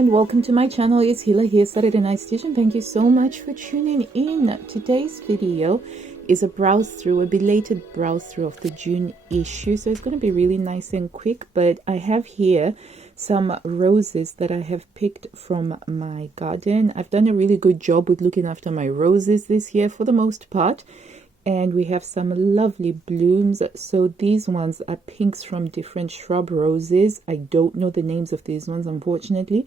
and welcome to my channel. It's Hila here, Saturday Night Stitch, and thank you so much for tuning in. Today's video is a browse through, a belated browse through of the June issue, so it's going to be really nice and quick. But I have here some roses that I have picked from my garden. I've done a really good job with looking after my roses this year for the most part. And we have some lovely blooms. So these ones are pinks from different shrub roses. I don't know the names of these ones, unfortunately.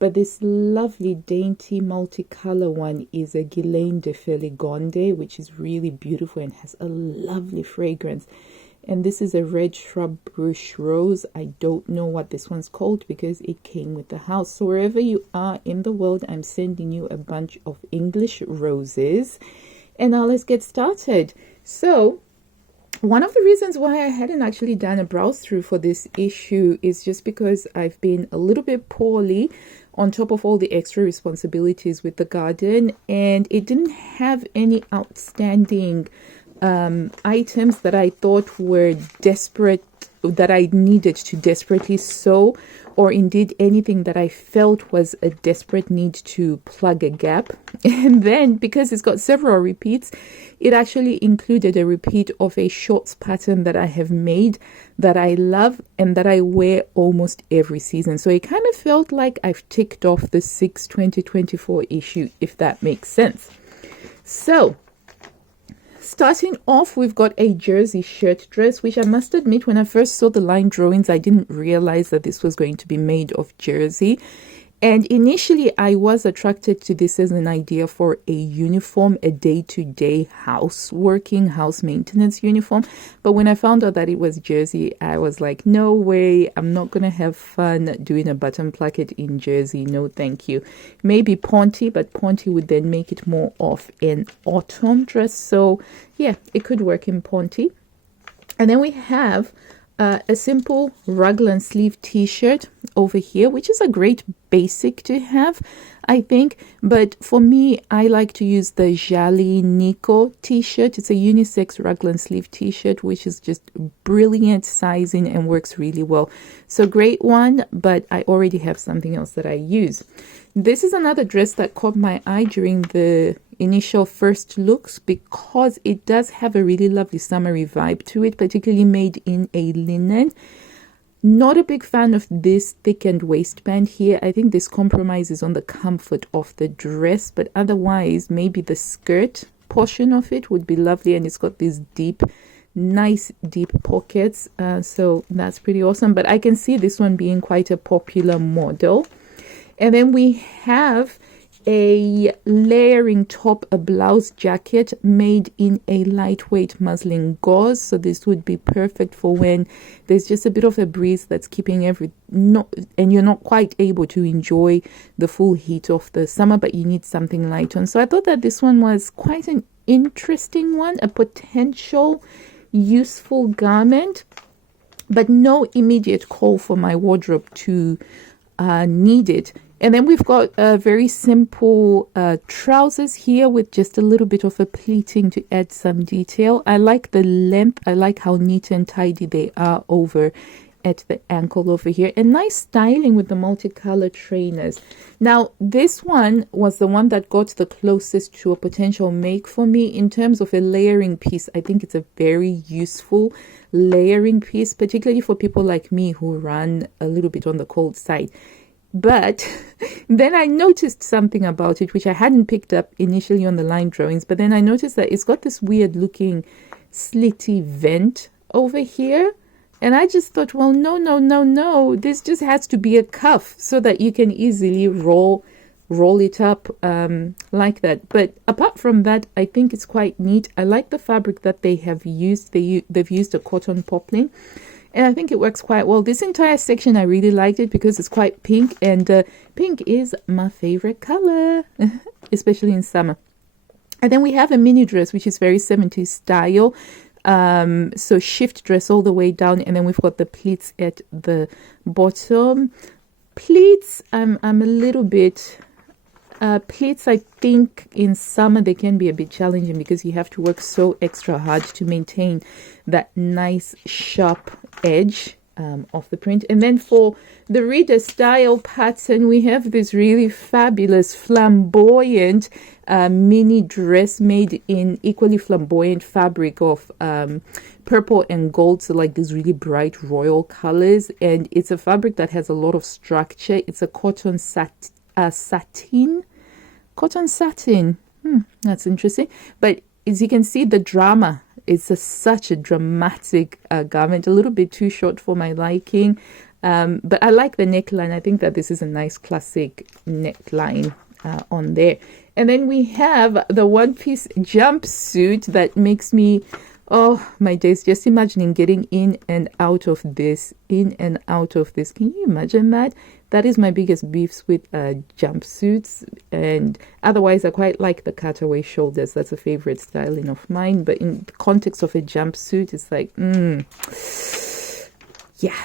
But this lovely dainty multicolor one is a Guillain de Feligonde, which is really beautiful and has a lovely fragrance. And this is a red shrub bush rose. I don't know what this one's called because it came with the house. So wherever you are in the world, I'm sending you a bunch of English roses. And now let's get started. So one of the reasons why I hadn't actually done a browse through for this issue is just because I've been a little bit poorly on top of all the extra responsibilities with the garden, and it didn't have any outstanding items that I thought were desperate, that I needed to desperately sow, or indeed anything that I felt was a desperate need to plug a gap. And then because it's got several repeats, it actually included a repeat of a shorts pattern that I have made that I love and that I wear almost every season. So it kind of felt like I've ticked off the 2024 issue, if that makes sense. So starting off, we've got a jersey shirt dress, which I must admit, when I first saw the line drawings, I didn't realize that this was going to be made of jersey. And initially, I was attracted to this as an idea for a uniform, a day-to-day house maintenance uniform. But when I found out that it was jersey, I was like, no way, I'm not going to have fun doing a button placket in jersey. No, thank you. Maybe Ponte, but Ponte would then make it more of an autumn dress. So yeah, it could work in Ponte. And then we have a simple raglan sleeve t-shirt over here, which is a great basic to have, I think. But for me, I like to use the Jali Nico t-shirt. It's a unisex raglan sleeve t-shirt, which is just brilliant sizing and works really well. So great one, but I already have something else that I use. This is another dress that caught my eye during the initial first looks because it does have a really lovely summery vibe to it, particularly made in a linen. Not a big fan of this thickened waistband here. I think this compromises on the comfort of the dress, but otherwise maybe the skirt portion of it would be lovely, and it's got these nice deep pockets, so that's pretty awesome. But I can see this one being quite a popular model. And then we have a layering top, a blouse jacket made in a lightweight muslin gauze. So this would be perfect for when there's just a bit of a breeze that's keeping and you're not quite able to enjoy the full heat of the summer, but you need something light on. So I thought that this one was quite an interesting one, a potential useful garment, but no immediate call for my wardrobe to need it. And then we've got very simple trousers here with just a little bit of a pleating to add some detail. I like the length. I like how neat and tidy they are over at the ankle over here. And nice styling with the multicolor trainers. Now, this one was the one that got the closest to a potential make for me in terms of a layering piece. I think it's a very useful layering piece, particularly for people like me who run a little bit on the cold side. But then I noticed something about it, which I hadn't picked up initially on the line drawings. But then I noticed that it's got this weird looking slitty vent over here. And I just thought, well, no. This just has to be a cuff so that you can easily roll it up like that. But apart from that, I think it's quite neat. I like the fabric that they have used. They've used a cotton poplin. And I think it works quite well. This entire section, I really liked it because it's quite pink. And pink is my favorite color, especially in summer. And then we have a mini dress, which is very 70s style. So shift dress all the way down. And then we've got the pleats at the bottom. Pleats, I'm a little bit... pleats, I think in summer they can be a bit challenging because you have to work so extra hard to maintain that nice sharp edge of the print. And then for the reader style pattern, we have this really fabulous flamboyant mini dress made in equally flamboyant fabric of purple and gold, so like these really bright royal colors. And it's a fabric that has a lot of structure. It's a cotton satin. That's interesting. But as you can see, the drama, it's such a dramatic garment, a little bit too short for my liking. But I like the neckline. I think that this is a nice classic neckline on there. And then we have the one-piece jumpsuit that makes me, oh my days, just imagining getting in and out of this. Can you imagine that? That is my biggest beefs with jumpsuits. And otherwise, I quite like the cutaway shoulders. That's a favorite styling of mine. But in the context of a jumpsuit, it's like, yeah.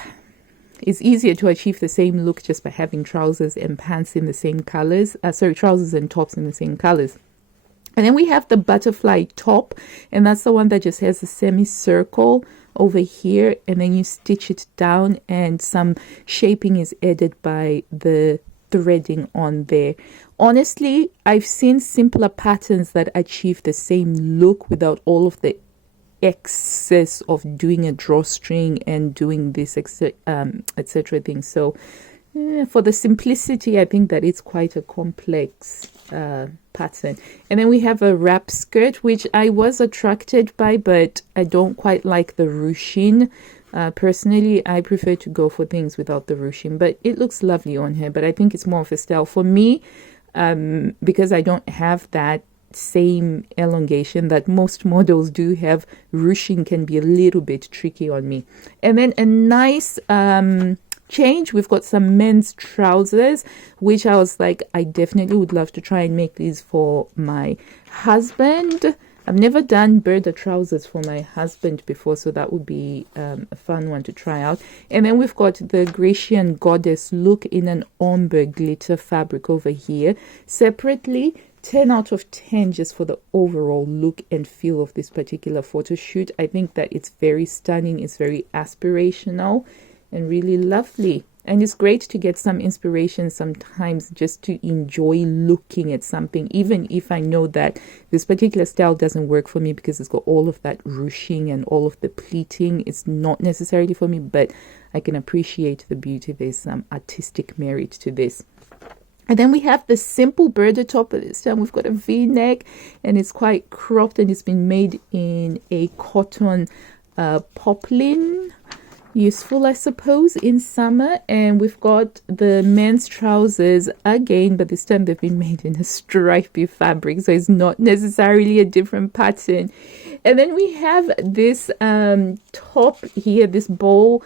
It's easier to achieve the same look just by having trousers and pants in the same colors. Trousers and tops in the same colors. And then we have the butterfly top, and that's the one that just has a semicircle over here, and then you stitch it down, and some shaping is added by the threading on there. Honestly, I've seen simpler patterns that achieve the same look without all of the excess of doing a drawstring and doing this etc thing. So for the simplicity, I think that it's quite a complex pattern. And then we have a wrap skirt, which I was attracted by, but I don't quite like the ruching. Personally, I prefer to go for things without the ruching, but it looks lovely on her. But I think it's more of a style for me, because I don't have that same elongation that most models do have. Ruching can be a little bit tricky on me. And then a nice change, we've got some men's trousers, which I was like, I definitely would love to try and make these for my husband. I've never done Burda trousers for my husband before, so that would be a fun one to try out. And then we've got the Grecian goddess look in an ombre glitter fabric over here. Separately, 10 out of 10 just for the overall look and feel of this particular photo shoot. I think that it's very stunning. It's very aspirational and really lovely. And it's great to get some inspiration sometimes just to enjoy looking at something, even if I know that this particular style doesn't work for me because it's got all of that ruching and all of the pleating. It's not necessarily for me, but I can appreciate the beauty. There's some artistic merit to this. And then we have the simple Burda top. At this time, we've got a V-neck, and it's quite cropped, and it's been made in a cotton poplin. Useful, I suppose, in summer. And we've got the men's trousers again, but this time they've been made in a stripy fabric, so it's not necessarily a different pattern. And then we have this top here, this bow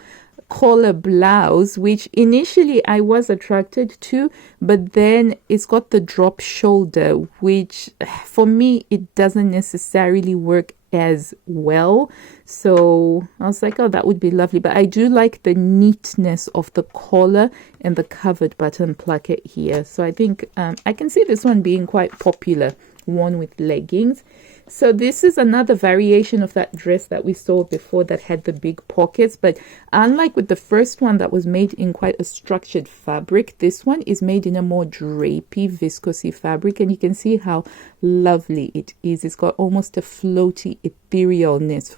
collar blouse, which initially I was attracted to, but then it's got the drop shoulder, which for me it doesn't necessarily work as well. So I was like, oh, that would be lovely. But I do like the neatness of the collar and the covered button placket here. So I think I can see this one being quite popular, worn with leggings. So this is another variation of that dress that we saw before that had the big pockets. But unlike with the first one that was made in quite a structured fabric, this one is made in a more drapey, viscosy fabric. And you can see how lovely it is. It's got almost a floaty etherealness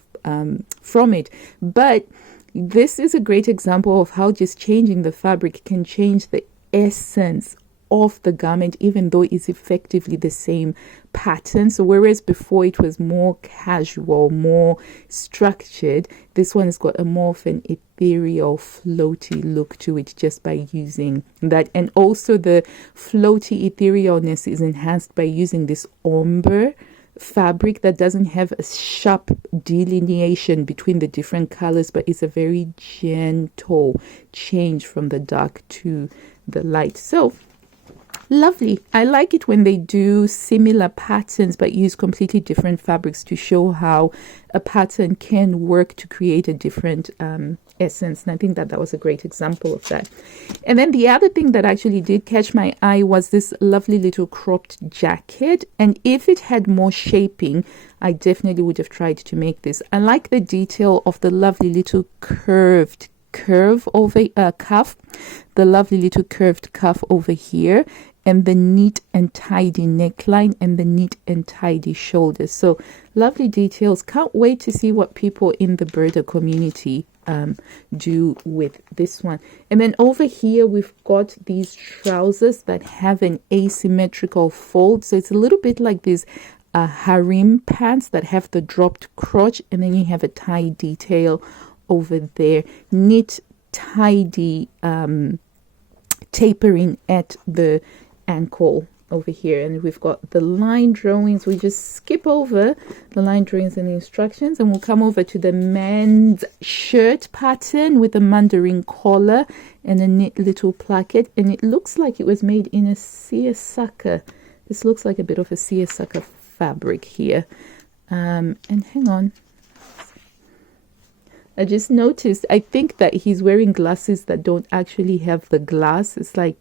from it. But this is a great example of how just changing the fabric can change the essence of the garment, even though it's effectively the same pattern. So whereas before it was more casual, more structured, this one has got a more of an ethereal, floaty look to it just by using that. And also the floaty etherealness is enhanced by using this ombre fabric that doesn't have a sharp delineation between the different colors, but it's a very gentle change from the dark to the light. So lovely. I like it when they do similar patterns but use completely different fabrics to show how a pattern can work to create a different essence. And I think that was a great example of that. And then the other thing that actually did catch my eye was this lovely little cropped jacket. And if it had more shaping, I definitely would have tried to make this. I like the detail of the lovely little curved curve over cuff, the lovely little curved cuff over here, and the neat and tidy neckline and the neat and tidy shoulders. So lovely details. Can't wait to see what people in the Burda community do with this one. And then over here we've got these trousers that have an asymmetrical fold, so it's a little bit like these harem pants that have the dropped crotch, and then you have a tie detail over there, neat tidy tapering at the ankle over here. And we've got the line drawings. We just skip over the line drawings and the instructions, and we'll come over to the man's shirt pattern with a mandarin collar and a neat little placket. And it looks like it was made in a seersucker. This looks like a bit of a seersucker fabric here. And hang on, I just noticed, I think that he's wearing glasses that don't actually have the glass. It's like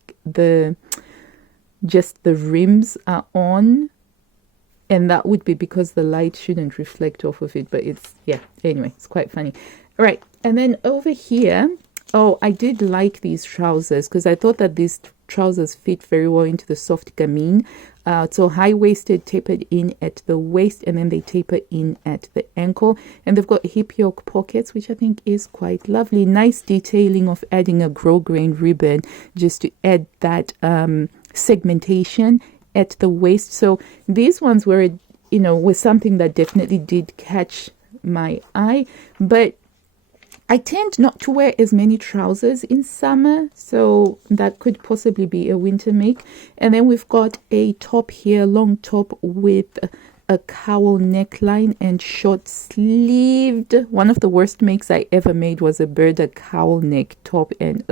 just the rims are on, and that would be because the light shouldn't reflect off of it, but it's, yeah, anyway, it's quite funny. All right, and then over here, oh, I did like these trousers because I thought that these trousers fit very well into the soft gamine. So high-waisted, tapered in at the waist, and then they taper in at the ankle, and they've got hip yoke pockets, which I think is quite lovely. Nice detailing of adding a grosgrain ribbon just to add that segmentation at the waist. So these ones were, you know, was something that definitely did catch my eye, but I tend not to wear as many trousers in summer, so that could possibly be a winter make. And then we've got a top here, long top with a cowl neckline and short sleeved. One of the worst makes I ever made was a Burda cowl neck top, and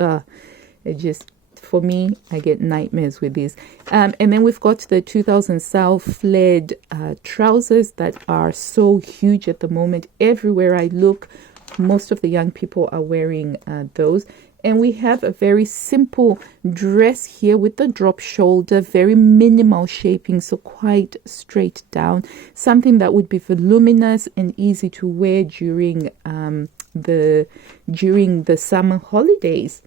it just, for me, I get nightmares with these. And then we've got the 2000 style flared trousers that are so huge at the moment. Everywhere I look, most of the young people are wearing those. And we have a very simple dress here with the drop shoulder, very minimal shaping, so quite straight down. Something that would be voluminous and easy to wear during the summer holidays.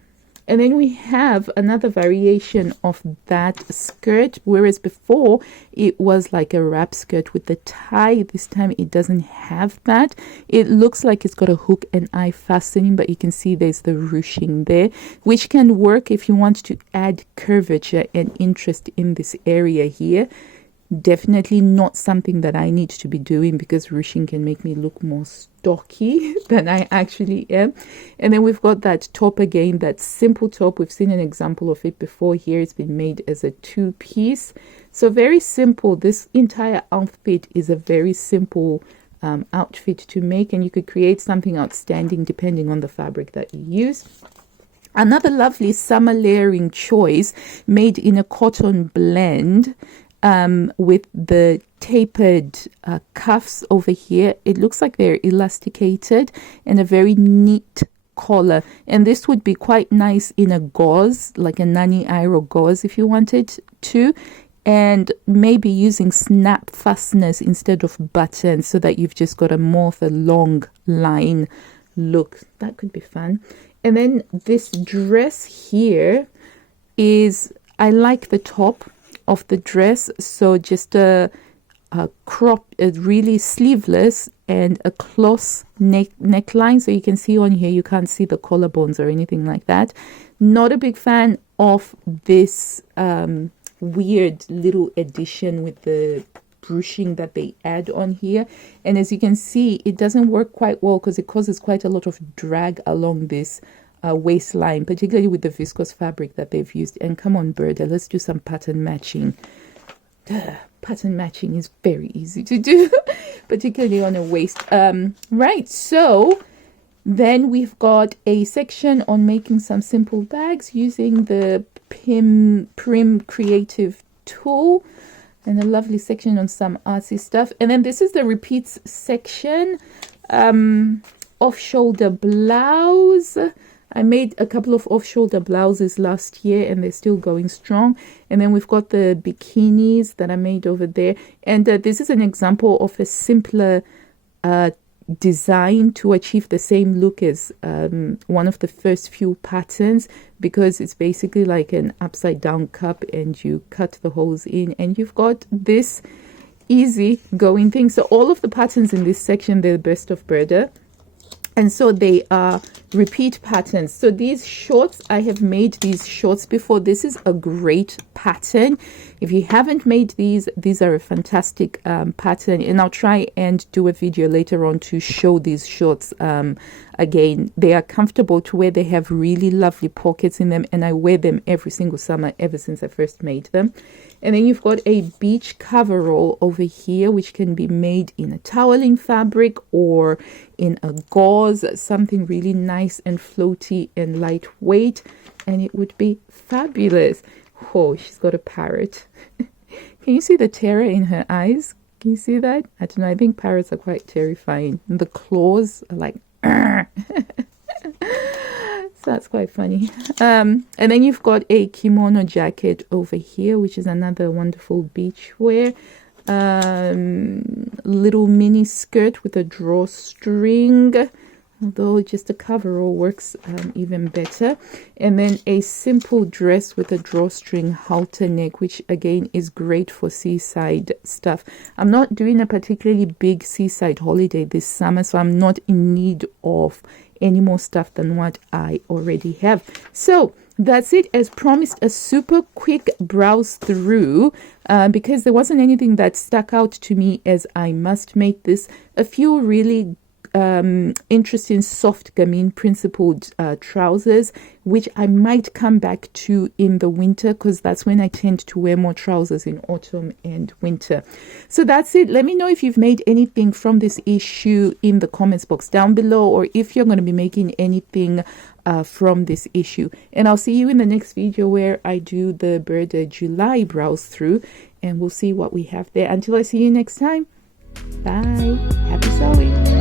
And then we have another variation of that skirt, whereas before it was like a wrap skirt with the tie. This time it doesn't have that. It looks like it's got a hook and eye fastening, but you can see there's the ruching there, which can work if you want to add curvature and interest in this area here. Definitely not something that I need to be doing because ruching can make me look more stocky than I actually am. And then we've got that top again, that simple top. We've seen an example of it before here. It's been made as a two-piece. So very simple. This entire outfit is a very simple outfit to make, and you could create something outstanding depending on the fabric that you use. Another lovely summer layering choice made in a cotton blend. With the tapered cuffs over here. It looks like they're elasticated, and a very neat collar. And this would be quite nice in a gauze, like a Nani Iro gauze if you wanted to. And maybe using snap fasteners instead of buttons so that you've just got a more of a long line look. That could be fun. And then this dress here is, I like the top of the dress, so just a crop, really sleeveless, and a cloth neckline. So you can see on here, you can't see the collarbones or anything like that. Not a big fan of this weird little addition with the ruching that they add on here. And as you can see, it doesn't work quite well because it causes quite a lot of drag along this waistline, particularly with the viscose fabric that they've used. And come on, Burda, let's do some pattern matching. Pattern matching is very easy to do, particularly on a waist. Right, so then we've got a section on making some simple bags using the Prim Creative tool, and a lovely section on some artsy stuff. And then this is the repeats section. Off-shoulder blouse. I made a couple of off-shoulder blouses last year, and they're still going strong. And then we've got the bikinis that I made over there. And this is an example of a simpler designed to achieve the same look as one of the first few patterns, because it's basically like an upside down cup and you cut the holes in and you've got this easy going thing. So all of the patterns in this section, they're the best of Burda. And so they are repeat patterns. So these shorts, I have made these shorts before. This is a great pattern. If you haven't made these are a fantastic pattern. And I'll try and do a video later on to show these shorts again. They are comfortable to wear. They have really lovely pockets in them. And I wear them every single summer ever since I first made them. And then you've got a beach coverall over here, which can be made in a toweling fabric or in a gauze, something really nice and floaty and lightweight, and it would be fabulous. Oh, she's got a parrot. Can you see the terror in her eyes? Can you see that? I don't know. I think parrots are quite terrifying. And the claws are like, so that's quite funny. And then you've got a kimono jacket over here, which is another wonderful beach wear. Little mini skirt with a drawstring, although just a coverall works even better. And then a simple dress with a drawstring halter neck, which again is great for seaside stuff. I'm not doing a particularly big seaside holiday this summer, so I'm not in need of any more stuff than what I already have. So that's it. As promised, a super quick browse through because there wasn't anything that stuck out to me as I must make this. A few really interesting soft gamine principled trousers, which I might come back to in the winter, because that's when I tend to wear more trousers in autumn and winter. So that's it. Let me know if you've made anything from this issue in the comments box down below, or if you're going to be making anything from this issue. And I'll see you in the next video where I do the Burda July browse through, and we'll see what we have there. Until I see you next time, bye. Happy sewing.